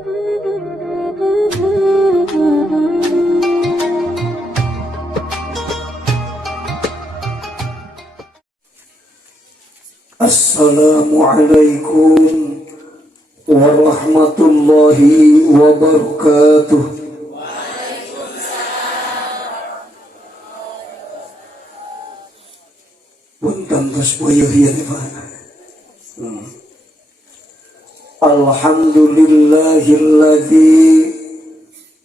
Assalamualaikum warahmatullahi wabarakatuh. Punten tos boyeuh ieu teh Pak. Alhamdulillahilladzi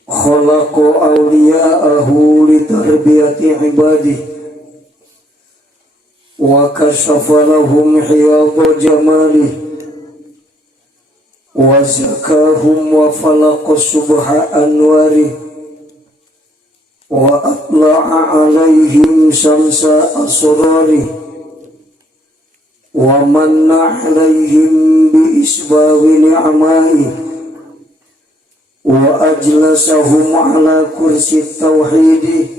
khalaqa awliya'ahu litarbiyati ibadihi wa kashafa lahum hiyadha jamalih wa zakahum wa falaqa subha anwarih wa atla'a alaihim samsa asrarih wa manna alaihim bi isbawi ni'amaih wa ajlasahum ala kursi tauhidih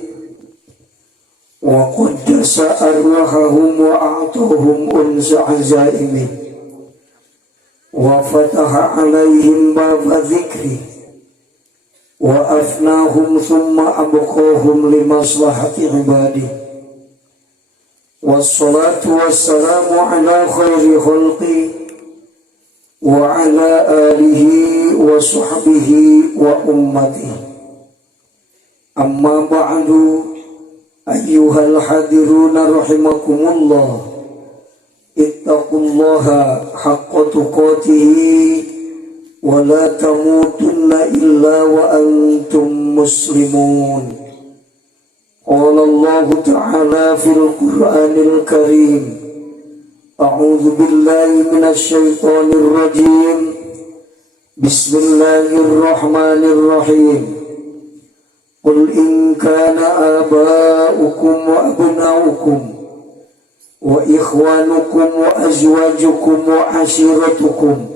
wa qaddasa arwahahum wa a'tahum unsa azaimih wa fataha alaihim baba dzikri wa afnahum thumma abqahum li maslahati ibadih. Wassalatu wassalamu ala khairi khalqi wa ala alihi wa sahbihi wa ummatihi. Amma ba'du, ayyuhal hadiruna rahimakumullah, ittaqullaha haqqa tuqatihi wa la tamutunna illa wa antum muslimun. Qala Allah ta'ala fil Qur'anil Karim, a'udzu billahi minasy syaithanir rajim. Bismillahirrahmanirrahim. Qul in kana aba'ukum wa abna'ukum wa ikhwanukum wa azwajukum wa ashiratukum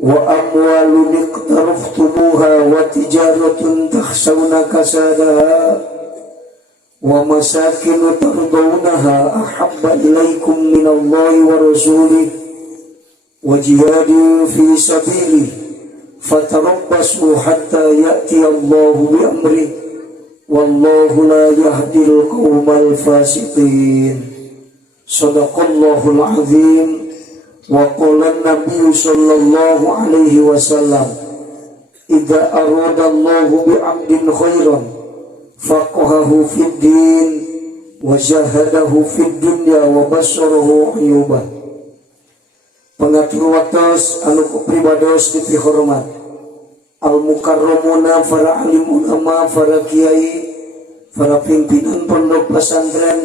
wa amwalun iqtaraftumuha wa tijaratun takhshawna kasadaha wa masakin tardawnaha ahabba ilaykum minallahi wa rasulih wa jihadin fi sabilih fatarabbasu hatta ya'ti Allahu bi amrih wallahu la yahdil qaumal fasiqin. Shadaqallahul azim. Wa qala an-nabiy sallallahu alaihi wasallam, idza arada Allahu bi 'abdin khairan faqahahu fid din wa jahadahu fid dunya wa basyarahu 'uyubah. Pengatur waktos anu pribados dipihormat, al-mukarramuna para alim ulama, para kiai, para pimpinan pondok pesantren,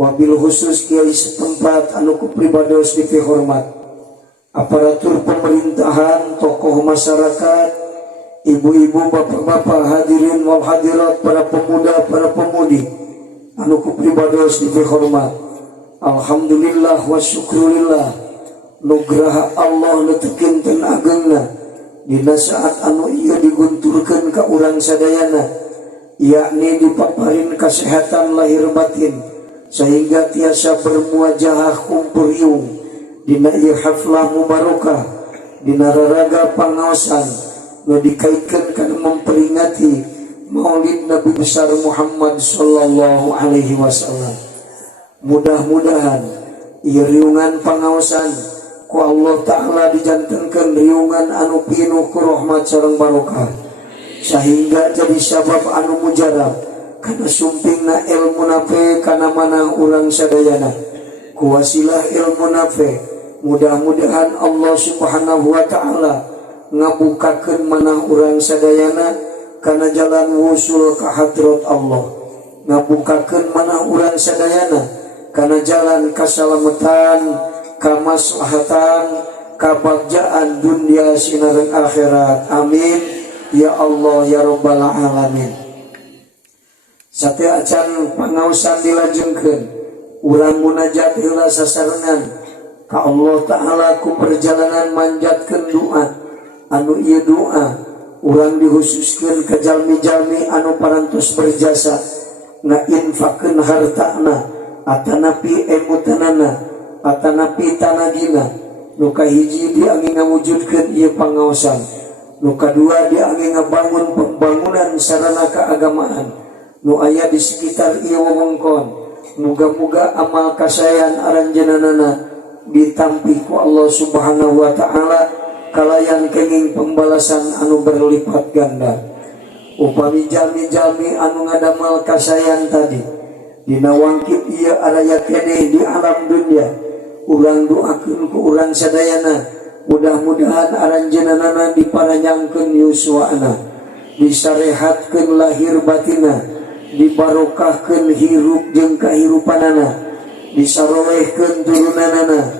wabil khusus kiai setempat anu pribados dipihormat, aparatur pemerintahan, tokoh masyarakat, ibu-ibu, bapak-bapak, hadirin wal hadirat, para pemuda, para pemudi anu pribados dipihormat. Alhamdulillah wa syukurillah, nugraha Allah letekinten agengna dina saat anu ieu digunturkeun ka urang sadayana, yakni dipaparin kesehatan lahir batin sehingga tiasa bermuajahah kumpuriung dina ieu haflah mubarakah, dina raraga pangaosan nu dikaitkeun kana memperingati Maulid Nabi besar Muhammad sallallahu alaihi wasallam. Mudah-mudahan ieu riungan pangaosan ku Allah Ta'ala dijantankan riungan anu pinuh ku rahmat sareng barokah, sehingga jadi sabab anu mujarab kana sumpingna ilmu nafe kana manah urang sadayana. Ku wasilah ilmu nafe mudah-mudahan Allah Subhanahu wa Ta'ala ngabukakeun manah urang sadayana kana jalan wusul ka hadrat Allah, ngabukakeun manah urang sadayana kana jalan kasalamatan, kamaslahatan, kabagjaan dunia sinareng akhirat. Amin ya Allah ya rabbal alamin. Satea acan pangaosan dilajengkeun, urang munajat heula sasarengan ka Allah Ta'ala ku perjalanan manjatkeun doa. Anu ieu doa urang dihususkeun ka jalmi-jalmi anu parantos berjasa ngainfaqkeun hartana atanapi emutanana atanapi tanagina nu kahiji diangin ngawujudkeun ieu pangaosan. Nu kadua dia angin ngebangun pembangunan sarana keagamaan nu aya di sekitar ieu wewengkon. Muga-muga amal kasayan aranjeunana ditampi ku Allah Subhanahu wa taala kalayan kenging pembalasan anu berlipat ganda. Upami jalmi-jalmi anu ngadamal kasayan tadi dina wangkit ieu araya keneh di alam dunia, urang doakeun ku urang sadayana mudah-mudahan aranjeunana diparanyangkeun yuswana, disarehatkeun lahir batina, dibarokahkeun hirup jeung kahirupanana, disarolehkeun turunanana,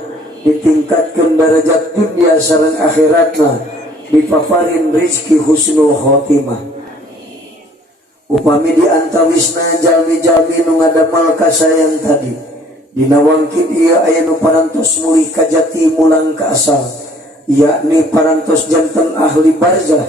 ditingkatkeun derajat dunia sareng akhiratna, dipaparin rezeki husnul khotimah. Upami di antawisna jalmi-jalmi nu ngadamal kasayan tadi dina wangkit ieu aya nu parantos mulih ka jati mulang ka asal, yakni parantos janten ahli barzah,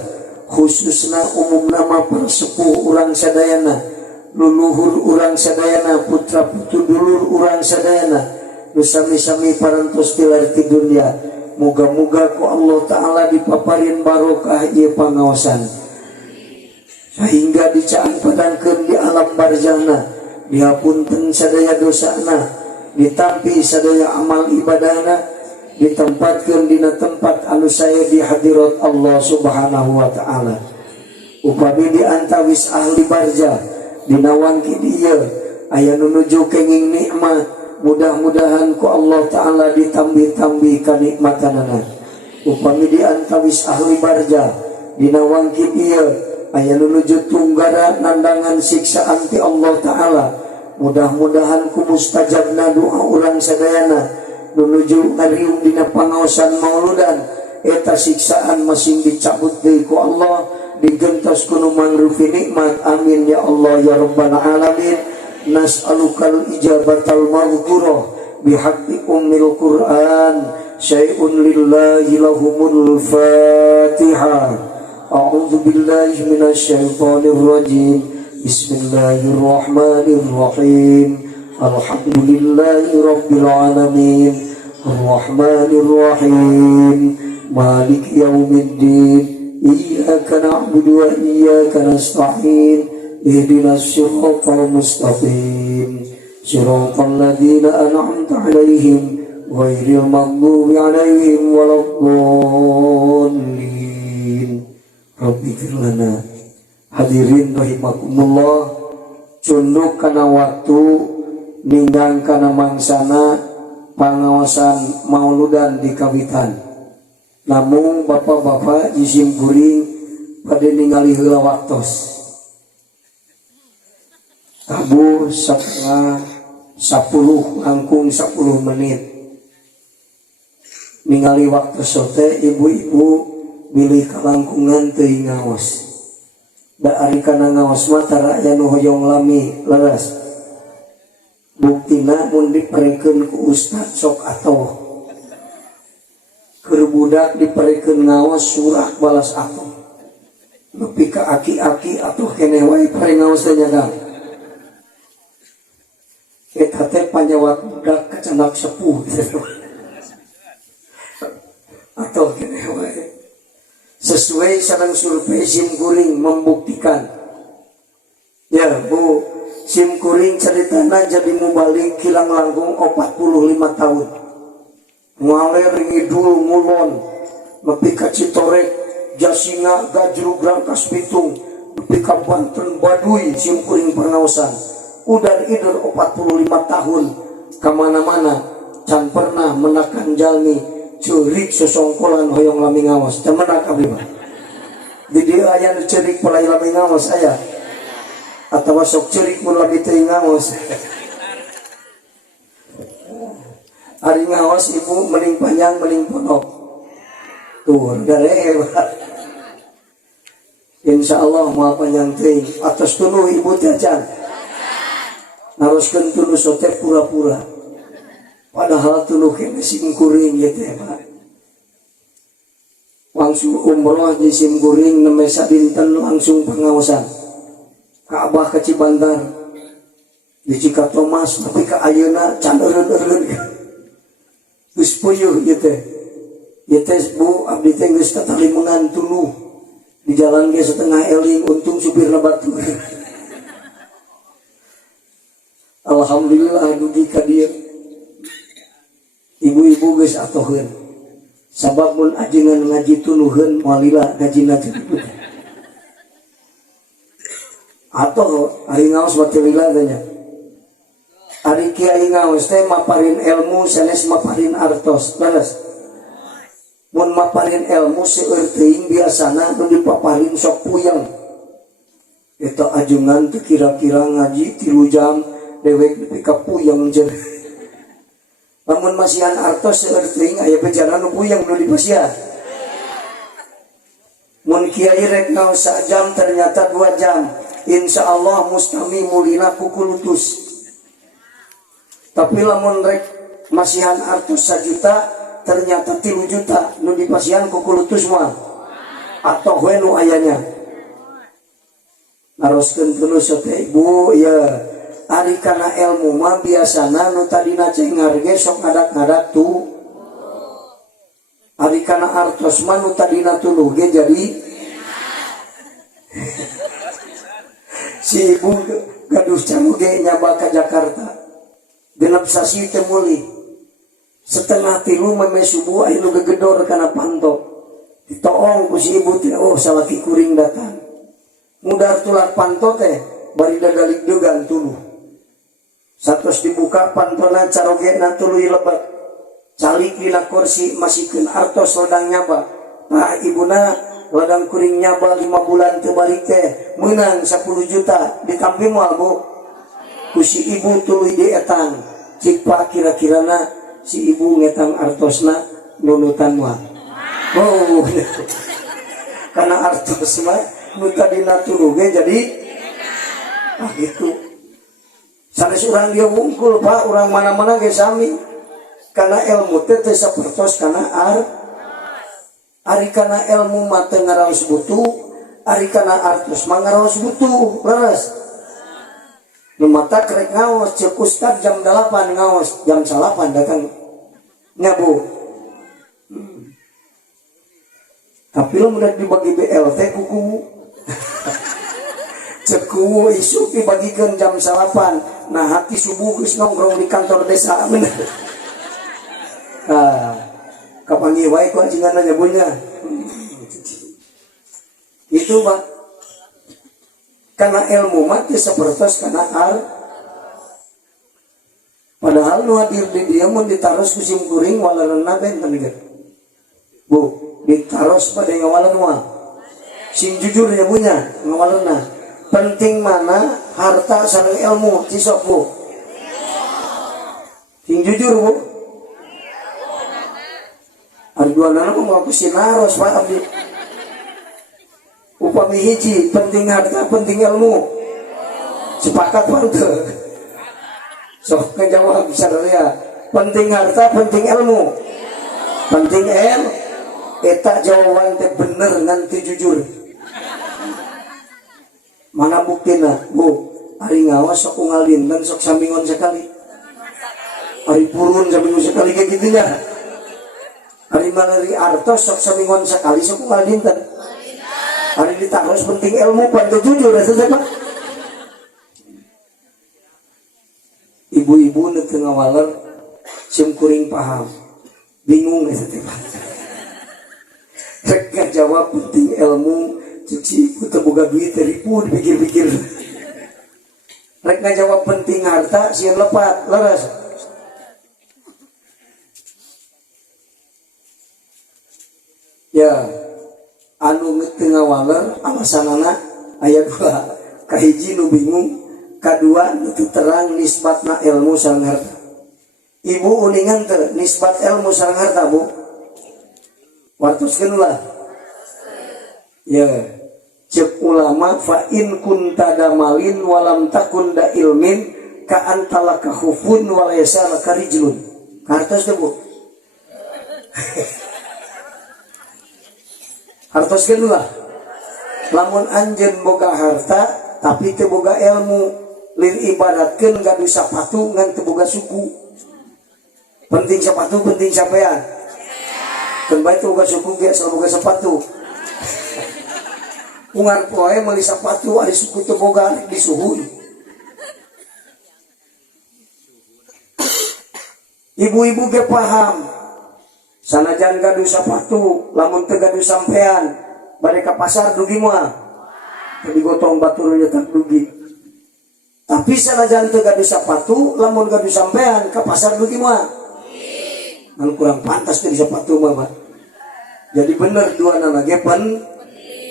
khususna umumna mah para sepuh urang sadayana, luluhur urang sadayana, putra putu dulur urang sadayana nu sami-sami parantos tilar ti dunia. Muga-muga ku Allah taala dipaparin barokah ieu pangaosan sehingga dicaan padangkeun di alam barzahna, dihapunten sadaya dosana, ditampi sadaya amal ibadahna, ditempatkeun dina tempat anu saya di hadirat Allah Subhanahu wa taala. Upami di antawis ahli barzah dina wangkit ieu aya nu nuju kenging nikmat, mudah-mudahan ku Allah taala ditambi-tambi kanikmatanana. Upami di antawis ahli barzah dina wangkit ieu aya nu nuju tunggara nandangan siksaan ti Allah taala, mudah-mudahan ku mustajabna doa urang sadayana nu nuju ngariung dina pangaosan mauludan eta siksaan masing dicabut deui ku Allah, digentos ku nu mangrupi nikmat. Amin ya Allah ya rabbal alamin. Nas'alukal ijabatal maghfurah bihaqqi ummil Qur'an syai'un lillahi lahumul Fatihah. A'udzu billahi minasy syaithanir rajim. Bismillahirrahmanirrahim. Alhamdulillahi rabbil alamin. Arrahmanir rahim. Maliki yaumiddin. Iyyaka na'budu wa iyyaka nasta'in. Ihdinas siratal mustaqim. Siratal ladzina an'amta 'alaihim ghairil maghdubi 'alaihim waladdallin. Rabbi firlana. Hadirin rahimakumullah, cunduk kana waktu ninggang kana mangsana pangawasan mauludan di kawitan. Namun bapak-bapak isim kuring pada ningali heula waktos tabuh setengah 10 langkung 10 menit ningali waktu sote ibu-ibu milih kalangkungan teuing ngaos. Da ari kana ngaos mah tara aya nu hoyong lami leres. Buktina mun diparekeun ku ustad sok atoh. Keur budak diparekeun ngaos surah balas atoh. Nepi ka aki-aki atuh keneh wae pare ngaos teh nyaga. Eta teh panjawat budak kacanak sepuh. Atoh keneh wae. Sesuai sareng survei SIM kuring membuktikan. Ya Bu, SIM kuring caritana jadi mubalik kilang langkung 45 tahun. Ngaler ngidul ngulon, nepi ka Citorek, Jasinga, Gajrug, Rangkas Bitung, nepi ka Banten, Baduy, SIM kuring pangaosan. Udah ider 45 tahun kamana-mana can pernah menakan jalmi cerik sesongkolan hoyong lami ngawas. Temenak abdi mah. Di dieu aya nu cerik pelai lami ngawas aya. Atawa sok cerik mun lami teuing ngawas. Ari ngawas ibu mending panjang mending pondok. Tuh, gare hebat. Insyaallah moal panjang teuing. Atos tuluh ibu teh acan. Naroskeun tuluh sote pura-pura. Padahal tuluh kene SIM kuring ya teh Pak. Langsung umroh di SIM kuring nemesa dinten langsung pengawasan. Ka Abah ka Cibantar. Di Cikatomas tapi ka ayeuna can eureun-eureun. Geus peueuh ieu teh. Ieu teh Bu abdi teh geus katalimengan tuluh. di jalan ge setengah eling untung supirna batur. Alhamdulillah dugi ka dieu ibu-ibu geus atoheun sabab mun ajengan ngaji tuluheun walila gajina teu diputih atoh ari ngaos batu lila tanya ari kiai ngaos teh maparin ilmu sanes maparin artos leres mun maparin ilmu seueur teuing biasana nu dipaparin sok puyeng eta ajengan teh kira-kira ngaji 3 jam dewek nepi ka puyeng jeung lamun masihan artos seueur teuing aya bejana nu puyeng nu dipasihan mun kiai rek ngaos 1 jam ternyata 2 jam insyaallah mustami mulina kukulutus tapi lamun rek masihan artos 1 juta ternyata 3 juta nu dipasihan kukulutus mah atau we nu ayanya naroskeun terus teh ibu ya ari kana ilmu mah biasana nu tadina cengar ge sok ngadak-ngadak tu ari kana artos mah nu tadina tuluh ge jadi si ibu gaduh camu ge nyaba ka Jakarta genep sasi teu meuli setengah 3 meme subuh aya nu gegedor kana panto ditoong ku si ibu teh oh salaki kuring datang mudar tulak panto teh bari dadalik degan tuluh satos dibuka pantona carogena tuluy lebat calik dina kursi masikeun artos ledang nyaba nah ibuna ledang kuring nyaba 5 bulan teu balik teh meunang 10 juta ditampi moal Bu ku si ibu tuluy dietang cik pak kira-kirana si ibu ngetang artosna nunutan moal oh karena artos mah nu tadina tuluy ge jadi gitu sanes urang dia wungkul Pak urang mana-mana ge sami kana ilmu teh teu sapertos kana ari kana ilmu mah teu ngaraos butuh ari kana artos mah ngaraos butuh leres nu mata krek ngaos ceuk ustad jam 8 ngaos jam 8 datang nyabu tapi lo udah dibagi BLT kuku ceku isu dibagikan jam 8 nah hati subuh geus nongkrong di kantor desa bener nah kapangi wae ku ajenganna nyabunya itu Pak karena ilmu mah teu sapertos kana padahal nu hadir di dieu mun ditaros ku sim kuring walarenna benten ge Bu ditaros pada ngawaleun mah sing jujur nyabunya ngawaleunna penting mana harta sareng ilmu cisok Bu sing jujur Bu ari duanana mah mau sinaros Pak abdi upami hiji penting harta penting ilmu sepakat teu sok ngejawab sadaya penting harta penting ilmu penting eta jawaban teh bener ngan teu jujur mana buktina Bu ari ngawas sok unggal dinten sok samingon sekali ari purun samingon sekali kayak gitunya ari maleri artos sok samingon sekali sok unggal dinten ari ditaros penting ilmu pantu jujur eta Pak ibu-ibu nu teu ngawaler sim kuring paham bingung eta teh Pak rek ngajawab penting ilmu cuci putar boga duit teripu dipikir-pikir rek ngajawab penting harta siang lepat leres ya anu teu ngawaler alasanana aya 2 kahiji nu bingung kadua nu teu terang nisbatna ilmu sareng harta ibu uningan teu nisbat ilmu sareng harta Bu wartoskeun ulah ya cek ulama fa in kunta damalin walam takun da ilmin ka antala kahufun wala yasala karijlun hartos teh Bu hartos geun lah lamun anjeun boga harta tapi teu boga ilmu lir ibaratkeun gaduh sapatu ngan teu boga suku penting sepatu penting sampean kan bae teu boga suku ge asal boga sepatu Ungan poe meuli sapatu ari suku teu boga rek disuhun. Ibu-ibu ge paham. Sanajan gaduh sapatu, lamun teu gaduh sampean, bade ka pasar dugi moal. Teu digotong batur nyetak dugi. Tapi sanajan teu gaduh sapatu, lamun gaduh sampean ka pasar dugi moal. Anu kurang pantas teu di sapatu mah. Jadi bener dua nama ge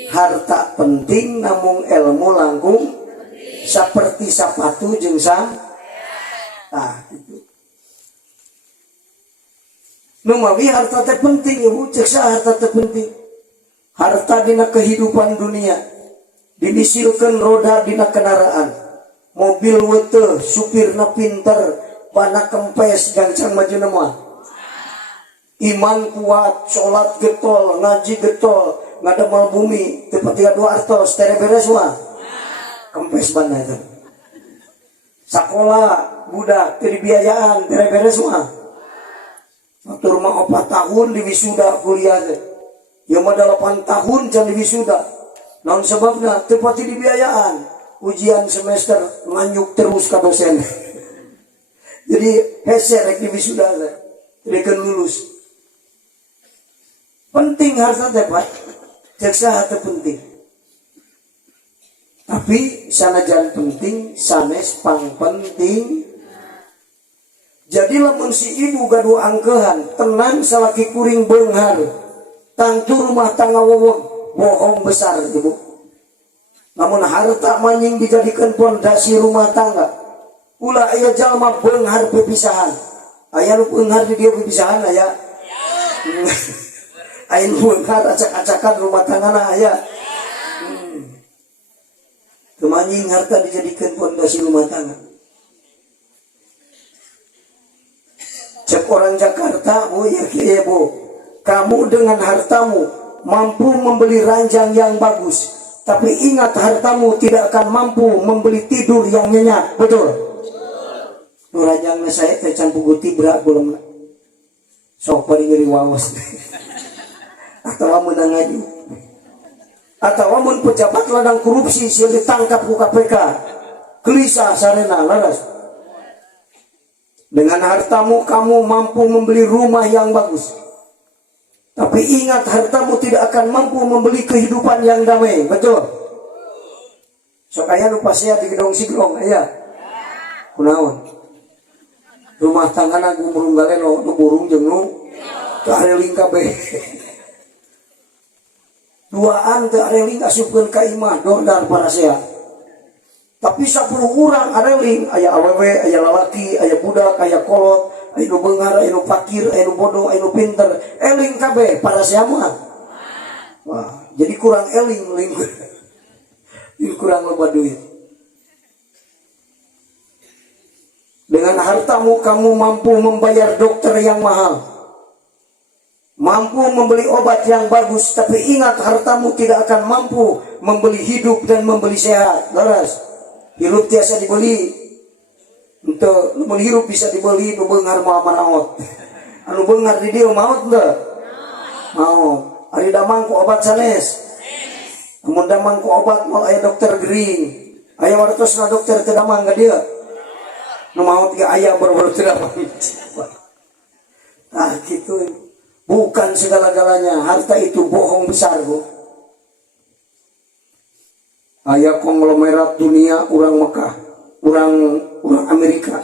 harta penting namun ilmu langkung seperti sapatu jeung gitu. Nu mawi harta teh penting ibu, cek harta teh penting. Harta dina kehidupan dunia. Dibisilkeun roda dina kendaraan. Mobil weuteuh, supirna pinter, bana kempes gancang majuna moal. Iman kuat, sholat getol, ngaji getol, ngademel bumi, tepat 32 artos, tere beres mah. Kempes bana itu. Sakola budak teu dibiayaan, tere beres mah. Atur mah 4 tahun di wisuda kuliah teh. Ya mah 8 tahun can di wisuda. Naon sebabna teu pati dibiayaan. Ujian semester nganyuk terus ka dosen. Jadi hese rek di wisuda teh. Dekeun lulus. Penting harta teh Pak. Cek harta penting. Tapi sanajan penting sanes pang penting. Jadi lamun si ibu gaduh angkehan tenan salaki kuring beunghar tangtu rumah tangga weweg bohong besar ibu. Namun harta manjing dijadikan pondasi rumah tangga. Ulah aya jalma beunghar pepisahan. Aya nu beunghar di dia pepisahan aya. Aya nu beunghar acak-acakan rumah tanggana aya. Kemanjing harta dijadikan pondasi rumah tangga. Cek orang Jakarta, bu ya bu, kamu dengan hartamu mampu membeli ranjang yang bagus, tapi ingat hartamu tidak akan mampu membeli tidur yang nyenyak, betul? Nu ranjangna saya teh can puguti berat belum, sok bari nyeri wawas, atau menang ngaju, atau mun pejabat ladang korupsi sih ditangkap ku KPK, gelisah sarena laras. Dengan hartamu kamu mampu membeli rumah yang bagus. Tapi ingat hartamu tidak akan mampu membeli kehidupan yang damai. Betul? Sok aya nu pasea di gedong sigrong aya. Kunaon? Rumah tanggana gumurung galeno nu burung jeung nu teu areling kabeh. Duaan teu areling asupkeun ka imah dordar parasea. Tapi 10 orang areling, aya awewe, aya lalaki, aya budak, aya kolot, aya nu beunghar, aya nu fakir, aya nu bodoh, aya nu pinter, eling kabeh para siapa? Wah, jadi kurang eling kurang loba duit. Dengan hartamu kamu mampu membayar dokter yang mahal, mampu membeli obat yang bagus, tapi ingat hartamu tidak akan mampu membeli hidup dan membeli sehat. Laras. Hirup tiasa dibeli. Untuk mun hirup bisa dibeli, nu beunghar moal manaot. Anu beunghar di dieu maot teu? Maot. Ari damang ku obat sanes. Mun damang ku obat moal aya dokter gering. Aya wartosna dokter teu damang ka dieu. Nu maot ge aya boro-boro teu damang. Ah gitu. Bukan segala-galanya. Harta itu bohong besar, Bu. Aya konglomerat dunia orang Mekah, orang Amerika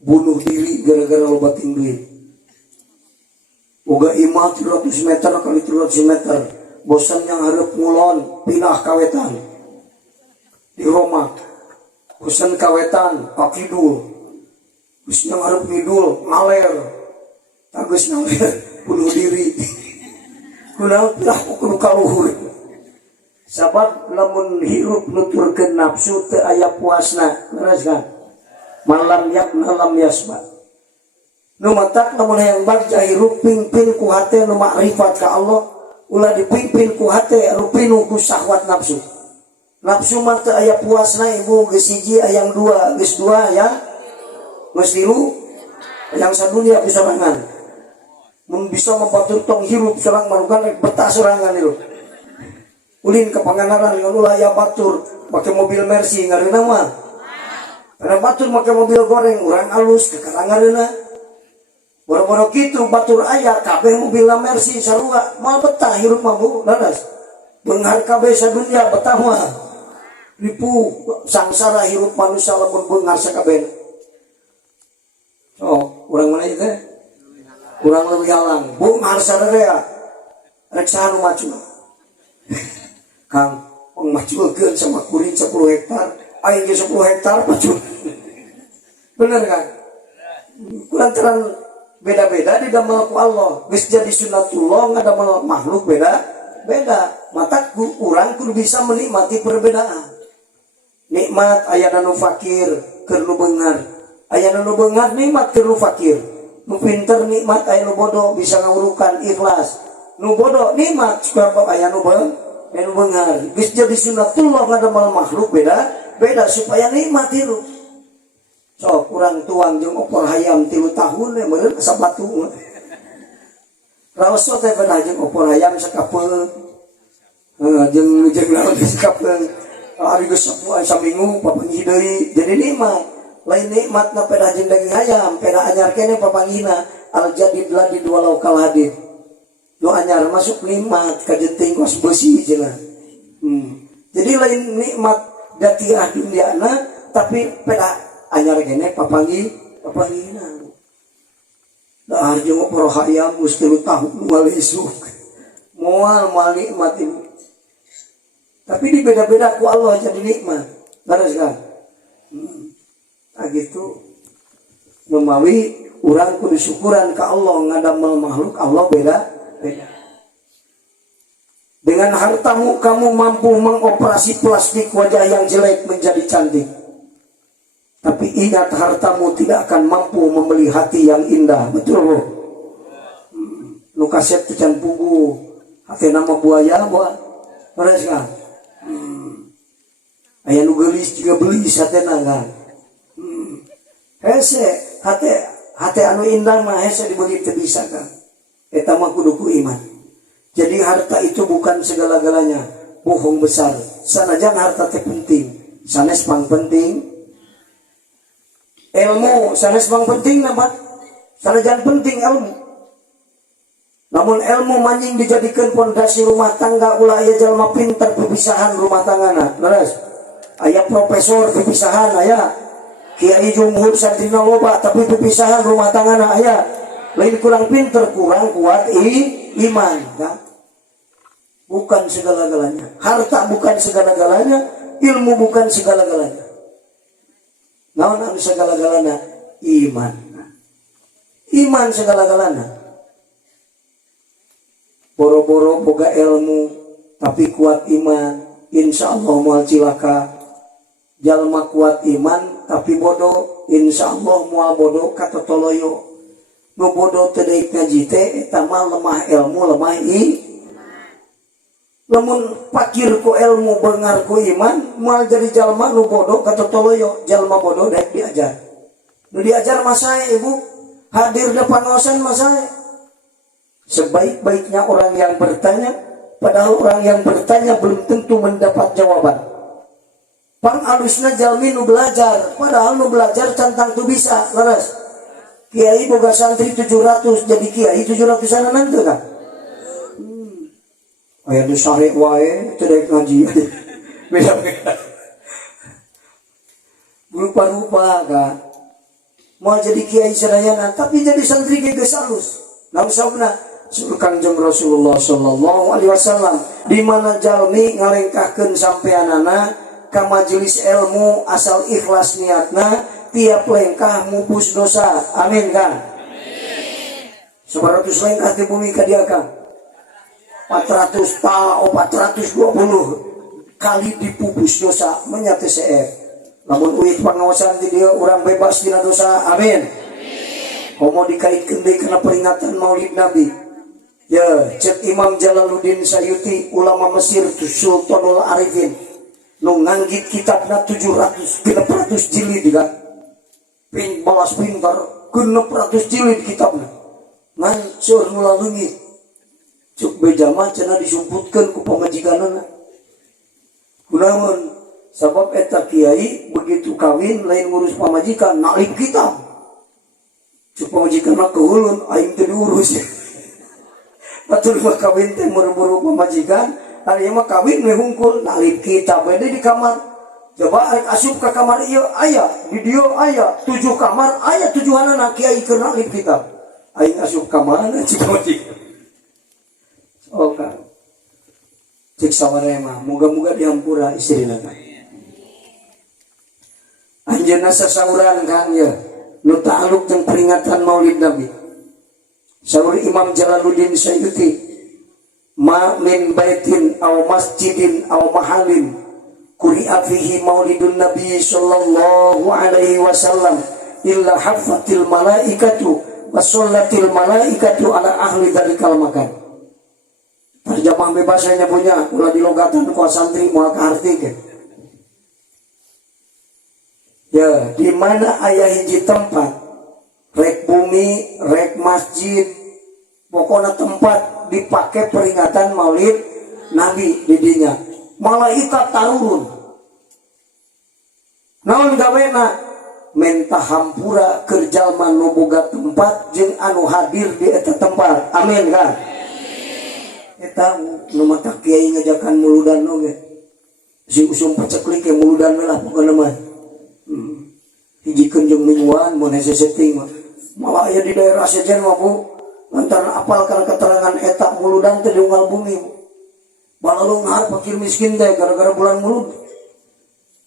bunuh diri gara-gara lobatin duit. Boga imah 300 meter kali 300 meter, bosan yang hareup ngulon pindah kawetan di Roma. Bosan kawetan ka kidul, geus yang hareup ngidul ngaler, tageus ngaler bunuh diri. Kunaon pindah ku kaluhur. Sabab lamun hirup nuturkeun nafsu teu aya puasna, leres kan? Malam yakna lam yasba. Nu matak lamun hayang bagja hirup pingpin ku hate nu makrifat ka Allah, ulah dipimpin ku hate anu pinuh ku syahwat nafsu. Nafsu mah teu aya puasna ibu, geus hiji hayang dua, geus dua ya. Geus tilu hayang sadunia bisa mangan. Mun bisa membatur tong hirup serang manukan rek betah serangan itu. ulin ke Pangandaran ngan ulah aya batur pakai mobil Mercy ngareuna mah. Karena batur pakai mobil goreng urang alus ke karangareuna. Boro-boro kitu batur aya kabeh mobil Mercy sarua mal betah hirup mah Bu, laras. Beunghar kabeh sadunya betah mah. Ripu sangsara hirup manusia lamun beunghar sakabeh. Oh, urang mana ieu teh? Urang leuwih halang. Beunghar sadarea. Rek saha nu maju? Kang, mengmajukeun sama kuring 10 hektar, aing ge 10 hektar maju. Bener kan? Kulantaran beda-beda didamel ku Allah. Geus jadi sunnatullah ngadamel makhluk beda-beda. Mata urang kudu bisa menikmati perbedaan. Nikmat aya nu fakir keur nu beunghar. Aya nu beunghar nikmat keur nu fakir. Nu pinter nikmat aya nu bodoh bisa ngawurukan ikhlas. Nu bodoh nikmat sebab aya nu beunghar. Geus jadi sunnatullah ngadamel makhluk beda supaya nikmat hirup. Sok urang tuang jeung opor hayam 3 tahun we meureun asa batu. Raos teh beunah jeung opor hayam sakapeung. Jeung naon sakapeung. Ari geus saminggu papanggih deui jadi nikmat. Lain nikmatna pedah jeung daging hayam, pedah anyar keneh papanggihna al jadid ladid walau kal hadid. Nu anyar masuk nikmat ka jenting kos besi cenah. Jadi lain nikmat datiah duniana tapi pedah anyar keneh papanggihna. Dahar jeung opor hayam geus 3 tahun moal isuk. Moal nikmat ini. Tapi dibeda-beda ku Allah jadi nikmat. Beres kan? Nah gitu. Memawi urang kudu syukuran ka Allah ngadamel makhluk Allah beda-beda. Dengan hartamu kamu mampu mengoperasi plastik wajah yang jelek menjadi cantik. Tapi ingat hartamu tidak akan mampu membeli hati yang indah. Betul Bu? Nu kasep teu can pugu. Hati nama buaya buat. Beres kan? Aya nu geulis juga beli satena kan. Hese hate anu indah mah hese dibeli teu bisa kan. Eta mah kudu ku iman. Jadi harta itu bukan segala-galanya, bohong besar. Sanajan harta teh penting, sanes pang penting. Ilmu sanes pang penting nama. Sanajan penting ilmu. Namun ilmu manjing dijadikan pondasi rumah tangga ulah aya jalma pinter perpisahan rumah tanggana. Leres. Aya profesor perpisahan aya. Kiai jumhur santrina loba tapi perpisahan rumah tanggana aya. Lain kurang pinter, kurang kuat iman, kan? Bukan segala-galanya. Harta bukan segala-galanya, ilmu bukan segala-galanya. Naon anu segala-galanya? Iman. Iman segala-galanya. Boro-boro boga ilmu tapi kuat iman, insya Allah moal cilaka. Jalma kuat iman tapi bodoh, insya Allah moal bodoh kata toloyo. Nu bodoh teu deui ngaji teh eta mah lemah ilmu, lemah lamun pakir ku ilmu beunghar ku iman moal jadi jalma nu bodoh kata toloyo. Jalma bodoh daek diajar. Nu diajar mah sae Ibu, hadir depan osan mah sae. Sebaik-baiknya orang yang bertanya, padahal orang yang bertanya belum tentu mendapat jawaban. Pang alusna jalmi nu belajar, padahal nu belajar cantang tu bisa. Leres. Kiai boga santri 700 jadi kiai 700 nanti kan? Aya nu sare wae teu daek ngaji. Beda-beda. Rupa-rupa kan. Mau jadi kiai sadayana tapi jadi santri ge geus alus. Namun sabna Kanjeng Rasulullah sallallahu alaihi wasallam di mana jalmi ngalengkahkeun sampeanana ka majelis ilmu asal ikhlas niatna tiap lengkah mupus dosa. Amin kan? Amin. 100 lengkah di bumi ka dia kan? 420 kali dipupus dosa menyate CF. Namun uih pangawasan di dia urang bebas dina dosa. Amin. Homo dikaitkeun deui kana peringatan Maulid Nabi. Ya, cek Imam Jalaluddin Sayuti ulama Mesir Sultanul Arifin nu nganggit kitabna 600 jilid kan. Ping balas pintar 600 jilid kitabna. Ngancur nu leungit. Cuk beja mah cenah disumputkeun ku pamajikanana. kunaon sabab eta kiai begitu kawin lain ngurus pamajikan nalip kitab cuk pamajikan mah keulun aing teu diurus batur mah kawin teh buru-buru pamajikan ari mah kawin we hungkul nalip kitab we di kamar coba arek asup ka kamar ieu aya di dieu aya 7 kamar aya tujuanna kiai keur nalip kitab aing asup kamar cik pamajikan kan cik sawareh mah moga-moga dihampura istrina anjeunna sasauran kan ya nu ta'alluq jeung peringatan Maulid Nabi saur Imam Jalaluddin Suyuti ma min baitin aw masjidin aw mahalin quri'a fihi maulidun nabi sallallahu alaihi wasallam illa haffatil malaikatu wa shallatil malaikatu ala ahli dzalikal makan. Terjemah bebasnya punya ulah dilogatan ku santri moal kahartikeun. Ya, di mana aya hiji tempat rek bumi, rek masjid, pokoknya tempat dipakai peringatan Maulid Nabi di dinya. Malaikat tarurun. Naon gawena? Menta hampura keur jalma nu boga tempat jeung anu hadir di eta tempat. Amin kan? Eta nu mata kiai ngajakan muludan oge. Si usum paceklik ke muludan lah pokona mah. Hijikeun jeung mingguan mun hese setting mah. Malah aya di daerah sejen mah Bu. Lantaran apalkan keterangan eta muludan teh di unggal bumi. Balalu ngahar fakir miskin teh gara-gara bulan mulud.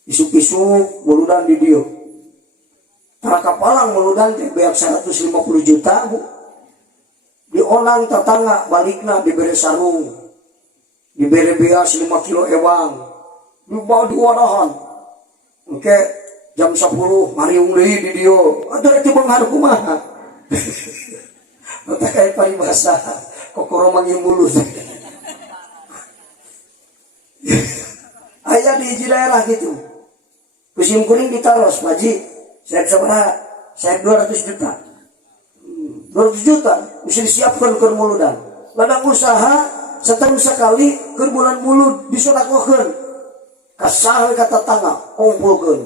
Isuk-isuk muludan di dieu. Tara kapalang muludan teh beak 150 juta Bu. Dionang tatangga balikna dibere sarung dibere beas 5 kilo ewang dibawa di wadahan oke jam 10 mariung deui di dieu ada teh beunghar kumaha eta kayak paribasa kokoro mangi mulut aya di hiji daerah gitu musim kuring ditaros Paji saya sabaraha saya 200 juta 200 juta bisa disiapkan ke muludan ladang usaha setahun sekali ke bulan mulud disodakokeun kasaha kata tangga kumpulkeun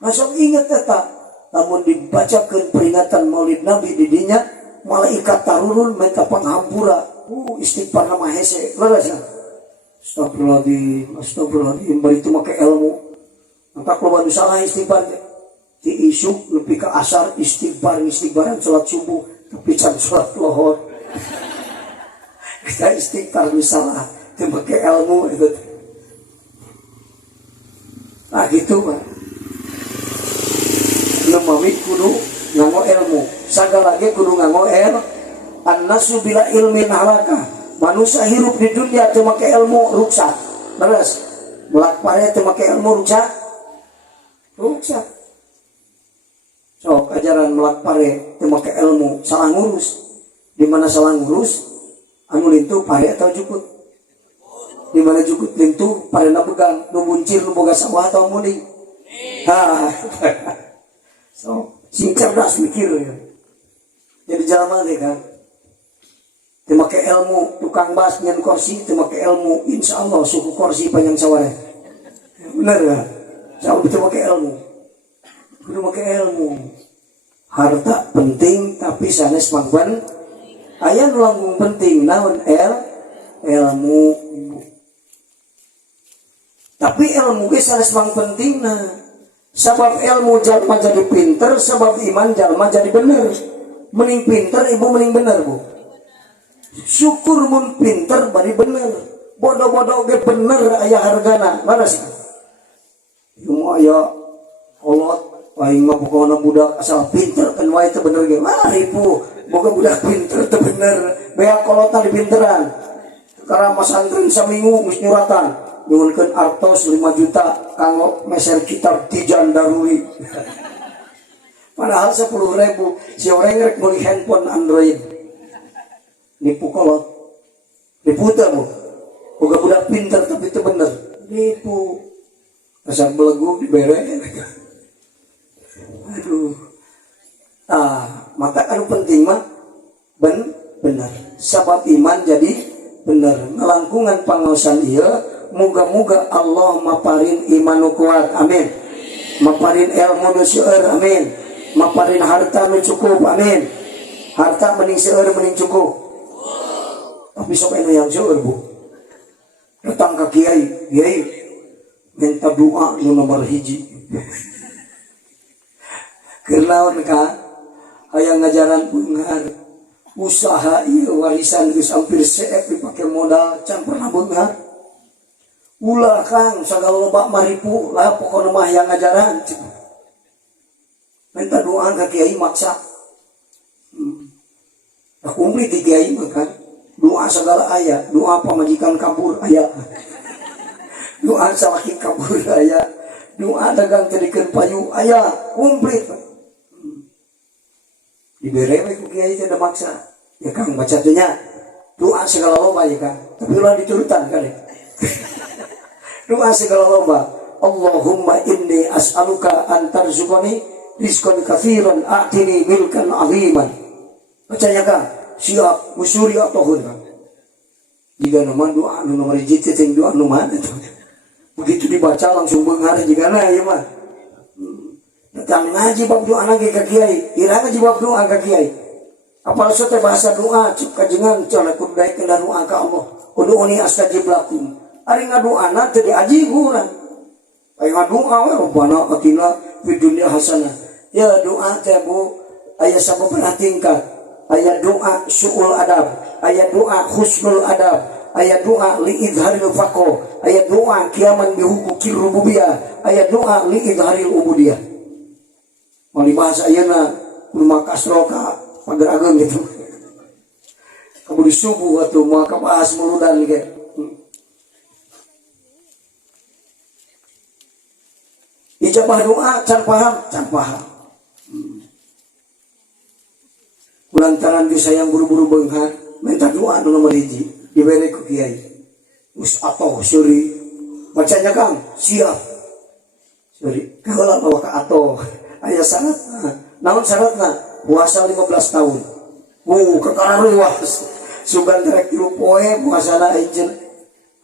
masuk inget eta namun dibacakan peringatan Maulid Nabi di dinya malaikat tarurun minta panghampura istighfar nama hese leres astagfirullahaladzim bari itu make ilmu maka kalau salah istighfar di isuk lebih ke asar istighfaran salat subuh tapi can sholat lohor kita istighfar misalnya itu pakai ilmu itu nah gitu Pak nemawi kudu nganggo ilmu sagala ge kudu nganggo an-nasu bila ilmin halaka manusia hirup di dunia teu make ilmu ruksak beres belak pare teu make ilmu ruksak so ajaran melak pare teu make ilmu salah ngurus di mana salah ngurus anu lintu pare atau jukut di mana jukut lintu pare na pegang nu buncir nu boga sawah atau muning so sing cerdas mikir ya jadi jalma teh kan teu make ilmu tukang bas nyen kursi teu make ilmu insyaallah suku kursi panjang sawareh bener kan jauh teu make ilmu kudu make ilmu harta penting tapi sanes mangban aya nu langkung penting naon ilmu tapi ilmu ge sanes mang pentingna sabab ilmu jalma jadi pinter sabab iman jalma jadi bener mending pinter ibu mending bener Bu syukur mun pinter bari bener bodoh-bodoh ge bener aya hargana laras ieu aya kolot aing mah pokona budak asal pinter kan wae teh bener ge ribu boga budak pinter teh bener beak kolotna di pinteran karena masantren saminggu geus nyuratan nyuwunkeun artos 5 juta kanggo meser kitab Tijan Daruri padahal 10.000 si orang rek meuli handphone Android nipu kolot nipu teh Bu boga budak pinter tapi teu bener nipu asal belegu dibere aduh maka anu penting mah benar sabab iman jadi bener ngelangkungan pangaosan ieu Muga-muga Allah maparin iman nu kuat, amin. Maparin ilmu nu seueur, amin. Maparin harta nu cukup, amin. Harta mending seueur mending cukup. Tapi sok anu yang seueur, Bu. Datang ke kiai, kiai minta doa nu nomor hiji. Kenaon ka hayang ngajaran beunghar. Usaha ieu warisan geus hampir seek dipake modal can pernah beunghar. Ulah Kang sagala loba maripu lah pokona mah hayang ngajaran. Minta doa ka kiai maksa. Tak kumplit di kiai mah kan. Doa segala ayat, doa pamajikan kabur ayat, doa salaki kabur ayat, doa dagang tadikeun payu ayat, komplit. Dibere we ku kiai teh da maksa. Ya Kang baca teh nya. Doa segala loba ya Kang. Tapi ulah diturutan kali. Doa segala loba. Allahumma inni as'aluka an tarzuqani rizqan katsiran a'tini milkan 'aziman. Bacanya Kang. Siap usuri atau huruf. Jika nama doa anu nomor hiji teh doa anu mana itu. Begitu dibaca langsung beunghar jigana ieu mah. Datang ngaji bab doa lagi ka kiai, ira ngaji bab doa ka kiai. Apal teh bahasa doa cuk kajengan cenah kudu daek kana doa ka Allah. Ud'uni astajib lakum. Ari ngadoana teu diaji urang. Aya ngadoa we Rabbana atina fid dunya hasanah. Ya doa teh Bu aya sababaraha tingkat. Ayat doa su'ul adab, ayat doa husnul adab, ayat doa li'idharil faqo, ayat doa kiaman bihukukir rububiyah, ayat doa li'idharil ubudiyah. Mali bahasa ayeuna rumah kasroka pagar ageng gitu. Kabudi subuh atuh moal kabahas muludan ge. Ijabah doa can paham. Lantaran disayang buru-buru beunghar, minta doa anu nomor hiji, dibere ku kiai. Us atoh suri. Bacanya Kang, siap. Suri, kaula bawa ka atoh. Aya syaratna. Naon syaratna? Puasa 15 tahun. Kekararuas. Sugan terek 3 poe puasana anjeun.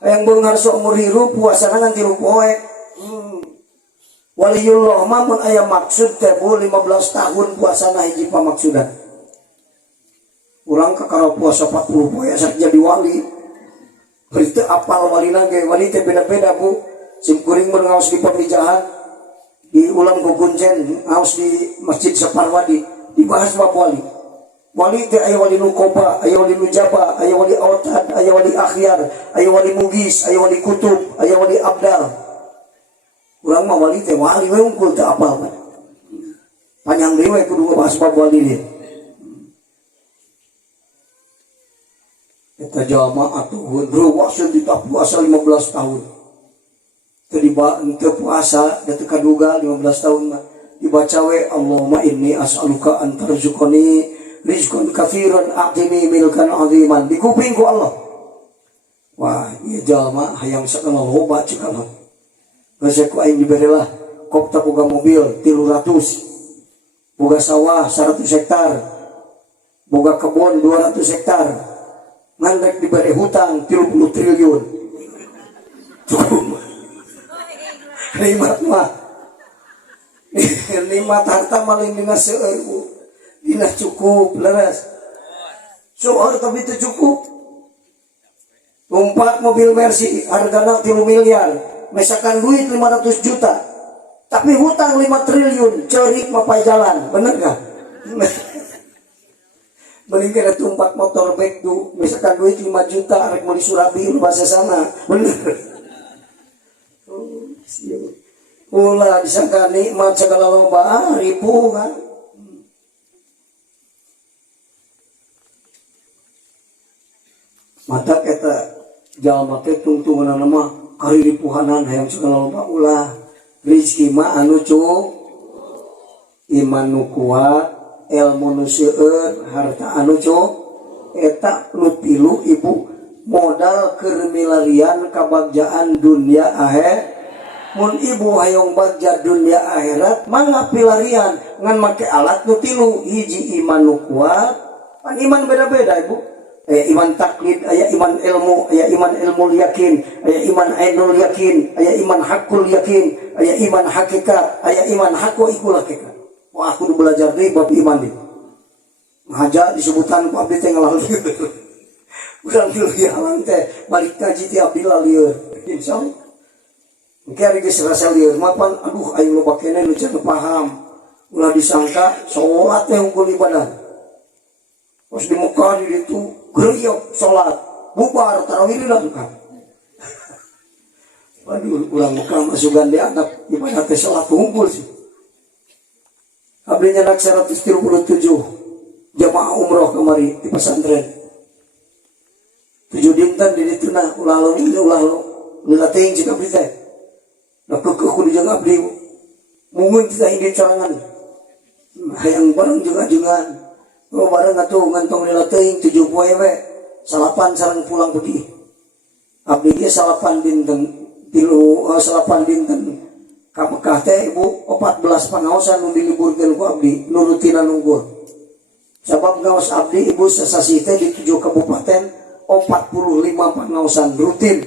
Hayang beunghar seumur hirup puasana ngan 3 poe. Waliullah mah mun aya maksud teh 15 tahun puasana hiji pamaksudan. Urang kakara puasa 40 poe asa jadi wali. Berita apal walina ge wali teh beda-beda Bu. Sim kuring mun ngaos di pamijahan di ulam Gugunjen, ngaos di Masjid Saparwadi dibahas bab wali. Wali teh aya wali nu qoba, aya wali nu jaba, aya wali autad, aya wali akhyar, aya wali mugis, aya wali kutub, aya wali abdal. Urang mah wali teh wali we unggul teh apal. Panjang deui we kudu ngebahas bab wali ieu. Kita jamaah atuh ruwasan ditah puasa 15 tahun. Tiba ke puasa da teu kaduga 15 tahun mah dibaca we Allahumma inni as'aluka an tarzuqani rizqan katsiran a'tini milkan 'aziman di kuping ku Allah. Wah, ieu jalma hayang sakana loba ceuk Allah. Geus ku aing diberilah kop teu boga mobil 300. Boga sawah 100 hektar. Boga kebun 200 hektar. Nganrek diberi hutang 30 triliun. Cukup. Nikmat mah. Nikmat harta maling dina seueur Bu. Dina cukup leres. Seueur tapi itu cukup. Umpat mobil Mercy hargana 3 miliar. Misalkan duit 500 juta. Tapi hutang 5 triliun. Ceurik mapai jalan. Bener gak? Mending kena tumpak motor baik tuh, misalkan duit 5 juta, arek mau di Surabi, lu bahasa sana, bener. Ulah disangka nikmat segala lomba, ribu kan. Mata kata jalma teh tungtungan nama kari ripuhanan hayang segala lomba ulah rezeki mah anu cuk iman nu kuat ilmu nu seueur harta anu cuk eta nu tilu ibu modal keur milarian kabagjaan dunia akhirat. Mun ibu hayong bagja dunia akhirat mangga pilarian ngan make alat nu tilu hiji iman nu kuat pan iman beda-beda ibu aya iman taklid, aya iman ilmu, aya iman ilmu yakin, aya iman ainul yakin, aya iman hakul yakin, aya iman hakikat, aya iman hakku ikul hakikat. Wah, aku udah belajar deui bab iman deui. Haja disebutan ku abdi teh ngalah lieur. Urang lieur halang teh balik ngaji ti abdi lieur. Insyaallah. Engke ari geus rasa lieur mapan aduh aing loba keneh nu cenah paham. Ulah disangka salat teh unggul ibadah. Pas di Mekah di itu geriok salat bubar tarawih lah kan. Waduh urang Mekah masukan dianggap ibadah teh salat unggul sih. Abdi nyanak 137 jamaah umroh kemari di pesantren. 7 dinten di dituna ulah lo ulah teuing cik abdi teh. Da kekeh kudu jeung abdi mungun kita ini carangan. Hayang bareng juga-jungan. Oh bareng atuh ngantong lila teuing 7 poe we. Salapan sareng pulang putih. Abdi ge salapan dinten salapan dinten ka Mekah teh ibu 14 pangaosan nu diliburkeun ku abdi nurutina nunggur. Sabab ngaos abdi ibu sasasi teh di 7 kabupaten 45 pangaosan rutin.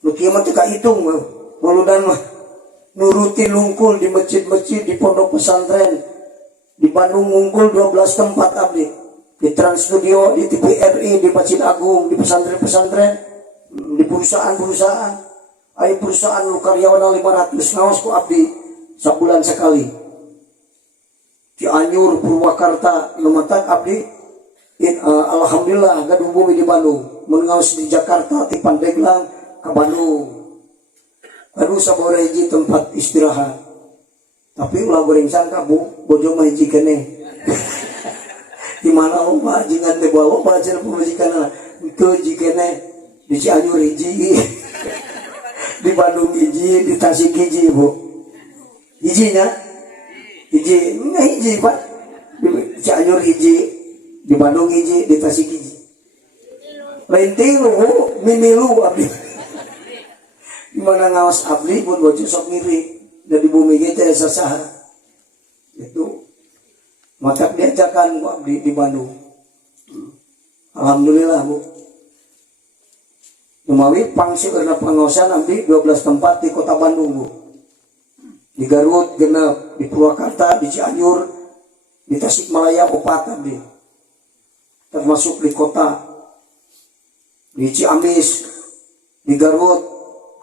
Nu kieu mah teu kahitung muludan mah nu rutin nungkul di masjid-masjid di pondok pesantren. Di Bandung ngunggul 12 tempat abdi. Di Trans Studio, di TVRI, di Masjid Agung, di pesantren-pesantren, di perusahaan-perusahaan. Ayo perusahaan lu karyawan 500 ngaos ku abdi sabulan sekali. Cianjur, Purwakarta, lumatak abdi. Alhamdulillah gaduh bumi di Bandung. Mun ngaos di Jakarta ti Pandeglang ke Bandung. Gaduh sabore hiji tempat istirahat. Tapi ulah goreng sangka bu, bojo mah hiji keneh. Di mana loba jingan teh bawa loba cenah pamajikanna. Teu hiji keneh di Cianjur hiji. Di Bandung hiji, di Tasik hiji bu. Hijinya? Hiji, enggak hiji pak. Di Cianjur hiji, di Bandung hiji, di Tasik hiji. Lain tilu bu, mimilu abdi. Dimana ngawas abdi pun bocor sok ngiri. Dari bumi kita ya sasaha itu maka diajakan bu abdi di Bandung. Alhamdulillah bu Numawi pangsi karena pengawasan abdi 12 tempat di kota Bandung bu, di Garut genep, di Purwakarta, di Cianjur, di Tasikmalaya 4 abdi termasuk di kota, di Ciamis, di Garut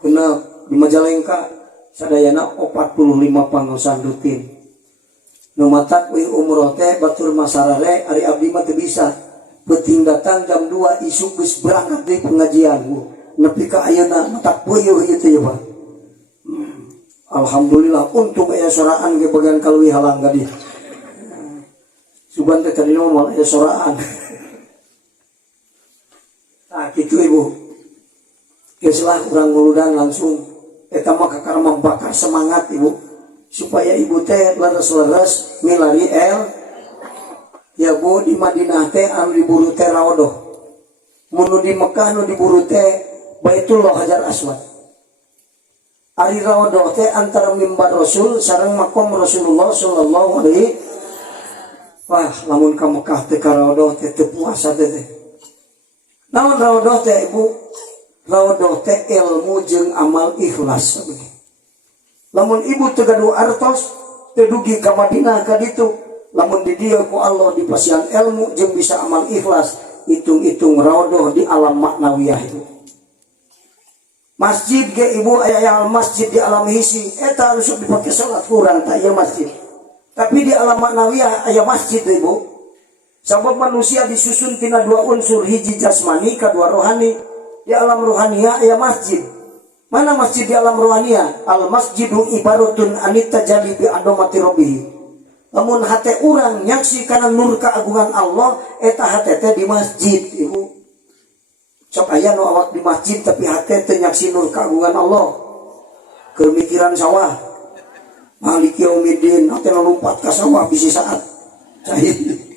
genep, di Majalengka sadayana 45 pangaosan rutin. Nu matak we umroh teh batur masarare ari abdi mah teu bisa. Penting datang jam 2 isuk geus berangkat deui pengajian bu. Nepi ka ayeuna matak peueuh ieu teh Pak. Alhamdulillah untung aya soraan ge bagian kaleuwih halang gadi. Suban teh tadi mah aya soraan. Nah kitu ibu. Geus lah urang nguludan langsung eta mah kakar membakar semangat ibu supaya ibu teh leres-leres milari ya bu di Madinah teh anu diburu teh raodoh mun di Mekah anu diburu teh Baitullah Hajar Aswad ari raodoh teh antara mimbar Rasul sareng makom Rasulullah sallallahu alaihi wah lamun ka Mekah teh ka raodoh teh teu puasa teh naon raodoh teh ibu raodoh teh ilmu jeung amal ikhlas. Lamun ibu teu gaduh artos teu dugi ka Madinah ka ditu, lamun di dieu ku Allah dipasihan ilmu jeung bisa amal ikhlas, hitung-hitung raodoh di alam maknawiyah itu. Masjid ge ibu aya masjid di alam hisi, eta anu sok dipake salat kurang tah ieu masjid. Tapi di alam maknawiyah aya masjid ibu. Sabab manusia disusun tina 2 unsur, hiji jasmani, kadua rohani. Di alam rohania aya masjid. Mana masjid di alam rohania? Al masjidu ibaratun anita jali bi adomati rabbih. Lamun hate urang nyaksi kana nur keagungan Allah, eta hate teh di masjid ibu. Sok aya nu awak di masjid tapi hate teh nyaksi nur keagungan Allah. Kemikiran sawah. Malik yaumiddin hate lompat ka sawah bisi saat. Cahit.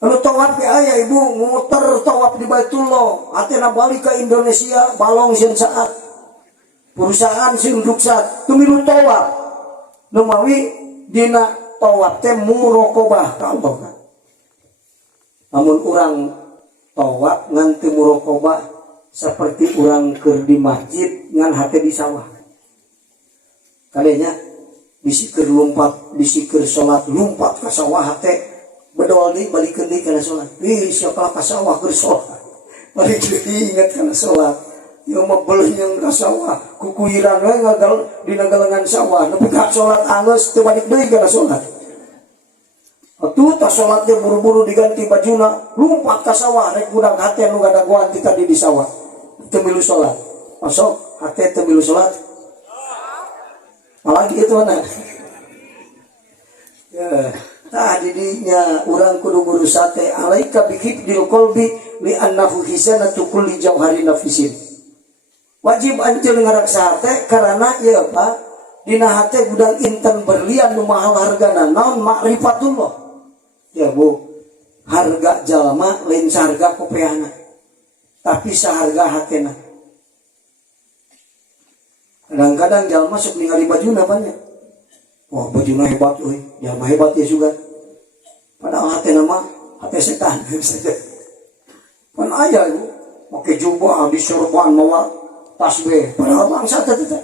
Kalau tawaf aya ibu muter tawaf di Baitullah, atena balik ke Indonesia balong sieun saat. Perusahaan sieun ruksat, tumilu tawaf. Numawi dina tawaf teh muraqabah ka Allah. Namun urang tawaf ngan teu muraqabah seperti urang keur di masjid ngan hate di sawah. Kalenya bisi keur lompat, bisi keur salat lompat ka sawah hate bedol deui balikeun deui kana salat. Siapa ka sawah keur salat. Balik deui ingat kana salat. Ieu mah beuleuh yang ka sawah, kukuiran we ngagal dina galengan sawah, nepi ka salat anggeus teu balik deui kana salat. Atuh tas salat teh buru-buru diganti bajuna, lompat ka sawah rek budak hate anu gadagoan ti tadi di sawah. Teu milu salat. Masuk hate teu milu salat. Apalagi itu mana? Ya, tah didinya urang kudu berusaha teh alaika bihibdil qalbi li annahu hisanatu kulli jauhari nafisin. Wajib anjeun ngaraksa teh karena ieu Pak dina hate gudang inten berlian nu mahal hargana naon ma'rifatullah. Ya Bu, harga jalma lain saharga kopeana. Tapi saharga hatena. Kadang-kadang jalma sok ningali bajuna banyak. Wah, bajuna hebat euy, jalma hebat ya juga. Padahal hatena mah hate setan. Pan aya Bu, make jubah di sorban mawa tasbih. Padahal bangsa teh teh.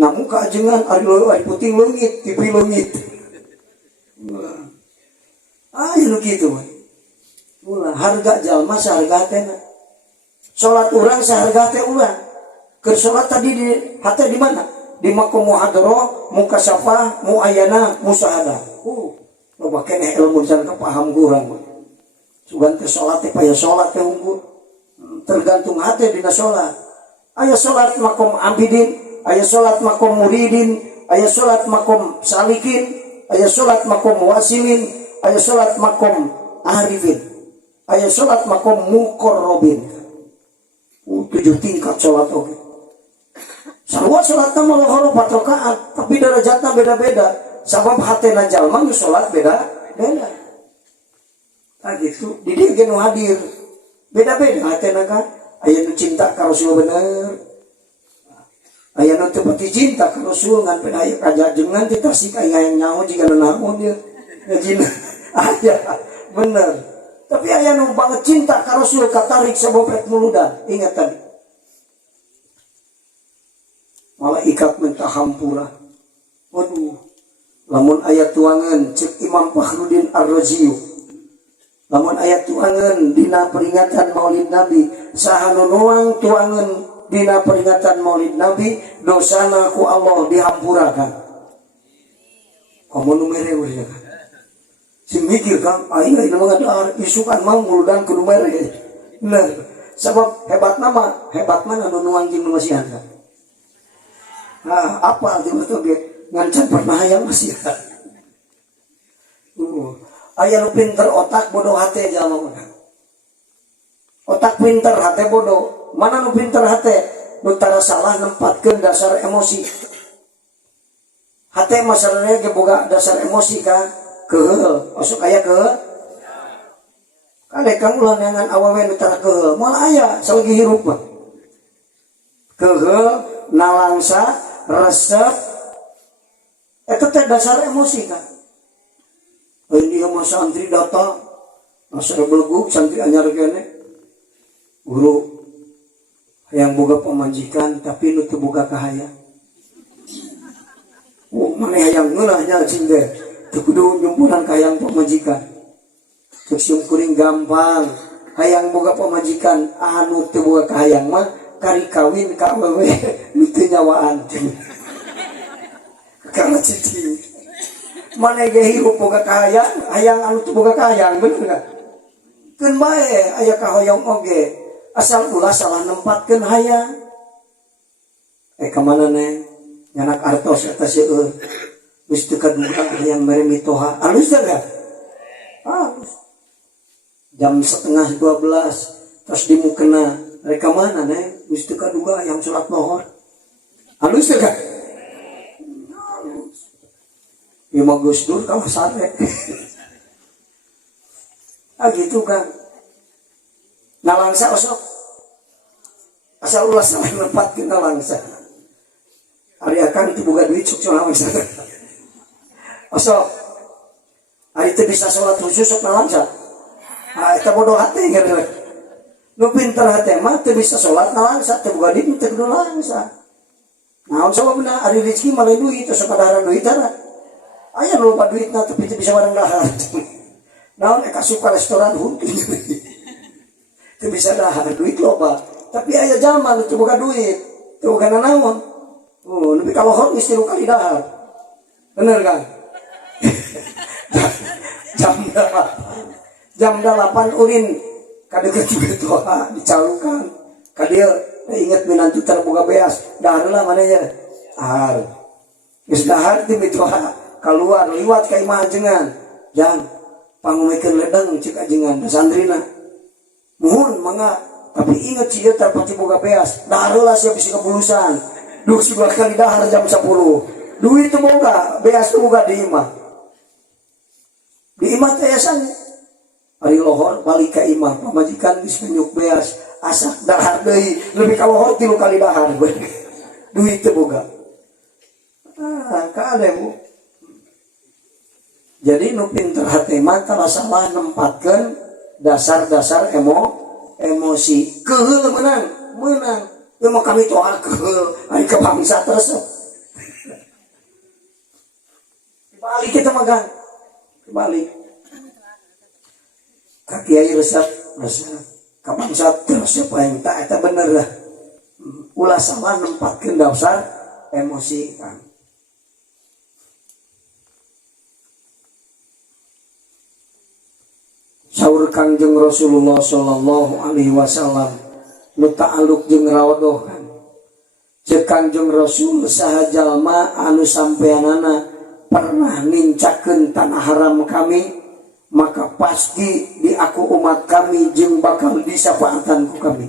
Namun kaajengan ari puting leungit, tipi leungit. Nu kitu we. Ulah harga jalma saharga hatena. Salat urang saharga hate urang. Keur salat tadi di hate di mana? Di makom muhadarah, mukasyafah, muayana, musyahadah. Loba keneh ilmu can kapaham urang. Sugan teh salat teh paya salat teh unggul. Tergantung hate dina salat. Aya salat makom abidin, aya salat makom muridin, aya salat makom salikin, aya salat makom wasilin, aya salat makom arifin, aya salat makom muqarrabin. 7 tingkat salat oge. Sarua salatna mah lohoro 4 rakaat, tapi derajatna beda-beda. Sabab hatena jalma nu salat beda-beda. Tah gitu, di dieu ge nu hadir. Beda-beda hatena kan. Aya nu cinta ka Rasul bener. Aya nu teu pati cinta ka Rasul ngan peda aya kajajengan teh tasik aya yang nyaho jiga naon dia. Ngajina. Aya bener. Tapi aya nu banget cinta ka Rasul katarik sabopret muludan. Ingat tadi. Malaikat minta hampura. Waduh. Lamun aya tuangan cek Imam Fakhruddin Ar-Razi. Lamun ayat tuangan dina peringatan Maulid Nabi, saha nu nuang tuangan dina peringatan Maulid Nabi, dosana ku Allah dihampurakan. Kamu nu mere we kan. Sing mikir kan, aing aya mah ada isukan mah muludan kudu mere. Bener. Sebab hebatna anu nuang jeung nu masihan kan. Nah, apa arti betul ge ngancan pernah hayang masihan. Aya nu pinter otak bodoh hate jalma mah. Otak pinter hate bodoh. Mana nu pinter hate? Nu tara salah nempatkeun dasar emosi. Hate mah sareng ge boga dasar emosi kan. Keheul, masuk aya keheul. Kade kang ulah neangan awewe nu tara keheul. Moal aya salagi hirup mah. Keheul, nalangsa, resep. Eta teh dasar emosi kan. Ini sama santri datang, masa belgu santri anyar kene, guru yang boga pemajikan tapi nu teu boga kahaya. Mana hayang ngeulahnya cing teh, teu kudu nyumpuran kahayang pemajikan. Cek siung kuring gampang, hayang boga pemajikan, anu teu boga kahayang mah kari kawin ka awewe nu teu nyawaan. Karena cicing. Mana ge hirup boga kahayang, hayang anu teu boga kahayang, bener enggak? Keun bae aya kahoyong oge, asal ulah salah nempatkeun hayang. Ka mana neng? Nyanak artos eta seueur. Geus teu kaduga hayang mere mitoha. Alus enggak? Alus. Jam 11:30 terus dimukena reka mana neng? Geus teu kaduga hayang salat lohor. Alus enggak? Imam Gus Dur kalah sare. Gitu kan. Nalangsa osok. Asal ulah salah nepatkeun nalangsa. Ari akan itu boga duit sok coba misalnya. Osok. Ari teu bisa salat khusyuk sok nalangsa. Eta bodoh hati ngeureun. Nu pinter hate mah teu bisa salat ngalangsa teu boga duit teu kudu langsa. Naon sababna ari rezeki mah lain duit teu sakadaran duit tara. Aya nu loba duitna tapi teu bisa barang dahar. Naon kasup ka restoran hunting. Teu bisa dahar duit loba, tapi aya jalma nu teu boga duit, teu boga nanaon. Oh, nepi kalohor geus 3 kali dahar. Bener kan? jam 8 urin kadeukeut betoha dicalukan ka dieu inget minantu terboga beas dahar lah manehnya dahar geus dahar ti betoha keluar liwat ka imah ajengan jang pangumekeun ledeng cik ajengan da sandrina muhun mangga tapi inget si ieu teh pati boga beas dahar lah sia bisi kabulusan 2 kali dahar jam 10 duit teu boga beas teu boga di imah teh yasan ari lohor balik ka imah pamajikan geus menyuk beas asak dahar deui leuwih ka lohor 3 kali dahar duit teu boga kaade Bu. Jadi nu pinter hate mah tara salah nempatkeun dasar-dasar emosi keheul menang teu mah kami toa keheul ari ka bangsa tersebut balik kita makan kembali ka kiai resep ka bangsa terus siapa yang tak eta bener lah ulah sama nempatkeun dasar emosi kan. Saur Kangjeng Rasulullah sallallahu alaihi wasallam nu ta'alluq jeung rawadhah kan ceuk Kangjeng Rasul saha jalma anu sampeanana pernah nincakeun tanah haram kami maka pasti di aku umat kami jeung bakal disafaatan ku kami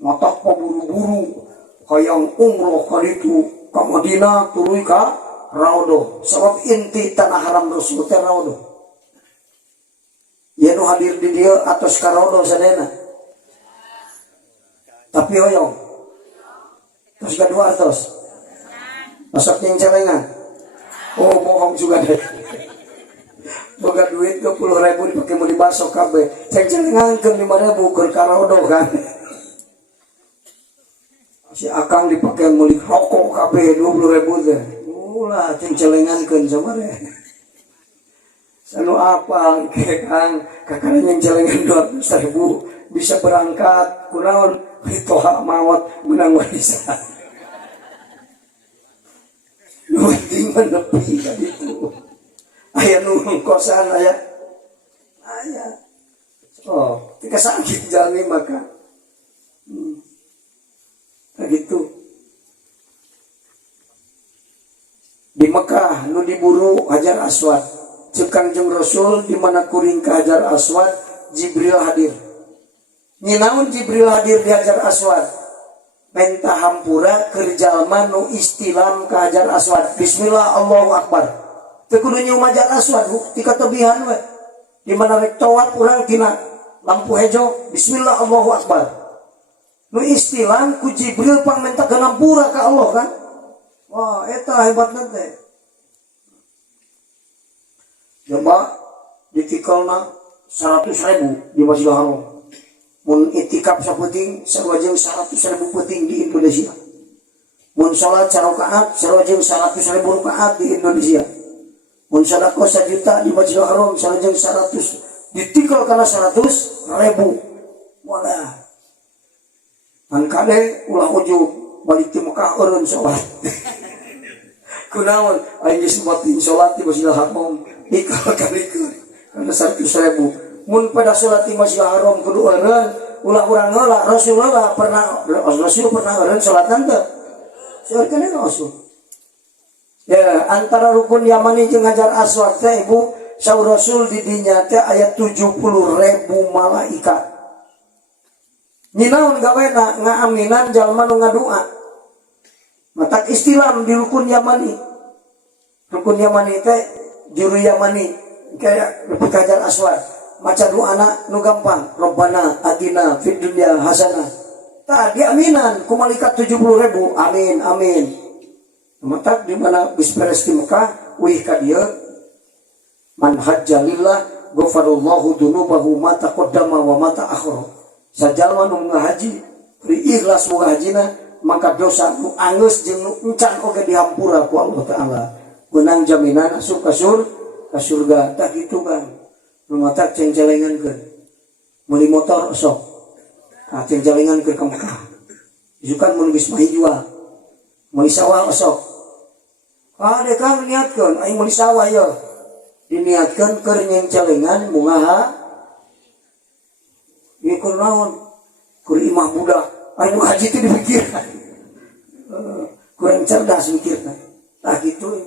motok paburu-buru hoyong umroh ka ditu ka Madinah tuluy ka rawadhah sabab inti tanah haram Rasul teh rawadhah. Ya nu hadir di dia atas karodo sadena. Tapi hoyong. Terus kedua atas. Masak yang celengan. Oh bohong juga deh. Boga duit 20.000 dipakai mau dibasok kabeh. Cek celengan ke 5.000 ke karodo kan. Si akang dipakai mau rokok kabeh 20.000 teh. Ulah cek celengan ke sama deh. Sanu apa kang kakaranya celengan 200.000 bisa berangkat kunaon hitoha maut menang warisan nu penting menepi ka ditu aya nu kosan aya oh tika sakit jalmi maka gitu di Mekah nu diburu Hajar Aswad ceuk Kangjeng Rasul di mana kuring ke Hajar Aswad Jibril hadir. Nyinaun Jibril hadir di Hajar Aswad. Menta hampura keur jalma nu istilam ke Hajar Aswad. Bismillah Allahu Akbar. Teu kudu nyium Hajar Aswad ti katabihan we. Di mana rek tawaf urang tina lampu hejo Bismillah Allahu Akbar. Nu istilam ku Jibril pang menta hampura ka Allah kan. Wah eta hebatna teh. Coba ditikalna 100.000 di Masjidil Haram. Mun itikaf saputing sarua jeung 100.000 peuting di Indonesia. Mun salat sarakaat sarua jeung 100.000 rakaat di Indonesia. Mun sedekah 1 juta di Masjidil Haram sarua jeung 100 ditikal kana 100.000. Walah. An kade ulah ujug balik ti Mekah eureun salat. Kunaon aing geus mati salat di Masjidil Haram. Ikal kalikeun kana 100.000 mun pada salat di Masjidil Haram kudu eureun ulah urang heula Rasul pernah eureun salatan teu saeukeun Rasul ya antara rukun Yamani jeung Hajar Aswad teh Ibu saur Rasul di dinya teh aya 70.000 malaikat nyinaon gawena ngaaminan jalma nu ngadua matak istilam di rukun Yamani teh juru Yamani kayak lebih Hajar Aswad maca doana nu gampang Rabbana atina fid dunya hasanah tadi aminan ku malaikat 70.000 amin mata di mana geus beres di Mekah wih ka dieu man hajjalillah ghafarallahu dunubahu ma taqaddama wa ma ta'akhkhara sajalma nu ngahaji pri ikhlas nu ngahajina maka dosa nu anggeus jeung nu encan oge dihampura ku Allah taala geunang jaminan asup ka surga tak kitu kan nu matak cengcelengankeun meuli motor sok cengcelengankeun ka Mekah isukan mun geus mah jual meuli sawah sok dekang niatkeun aing meuli sawah ya diniatkeun keur nyengcelengan mungaha ieu keur naon keur imah budak anu haji teh dipikirkan kurang cerdas mikirna tak kitu